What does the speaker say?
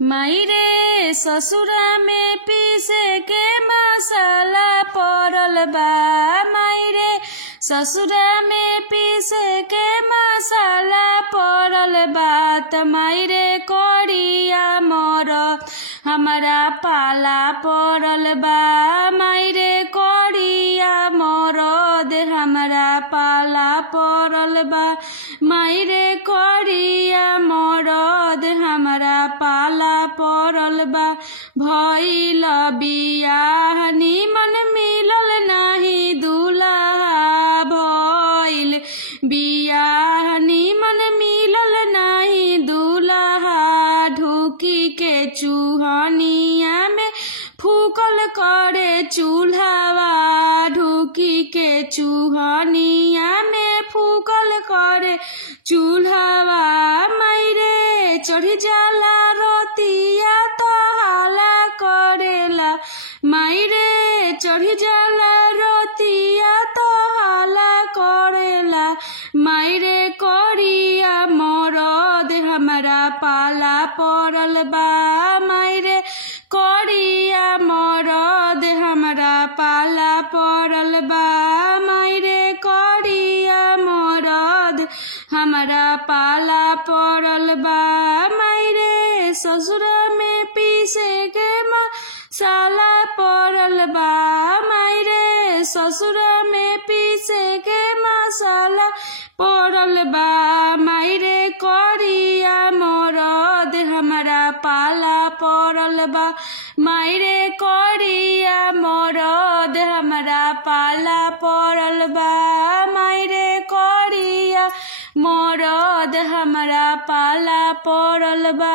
मायरे ससुरा में पीसे के मसाला पड़ल बा। मायरे ससुरा में पीसे के मसाला पड़ल बा। त मायरे करिया मोर हमारा पाला पड़ल बा। मायरे करिया मोर दे हमारा पाला पड़ल बा। मायरे करिया मोर दे हमारा पाला पड़ल बा। भइल बियाह निमन मिलल नाही दुल्हा। भइल बियाह निमन मिलल नाही दुल्हा। ढुकी के चूहनिया में फूकल करे चूल्हावा। ढुकी के चूहनिया में फूकल करे चूल्हावा। मायरे चढ़ी जाला रोतिया तो हाला करेला। मायरे चढ़ी जाला रोतिया तो हाला करेला। मायरे करिया मरद हमारा पाला पड़ल बा। मायरे करिया मरद हमारा पाला पड़ल बा। मायरे करिया मरद हमारा पाला पड़ल बा। मायरे ससुर में पीसे के मसाला पड़ल बा। मायरे ससुर में पीसे के मसाला पड़ल बा। मायरे करिया मरद हमारा पाला पड़ल बा। मायरे करिया मरद हमारा पाला पड़ल बा। मायरे करिया मरद हमारा पाला पड़ल बा।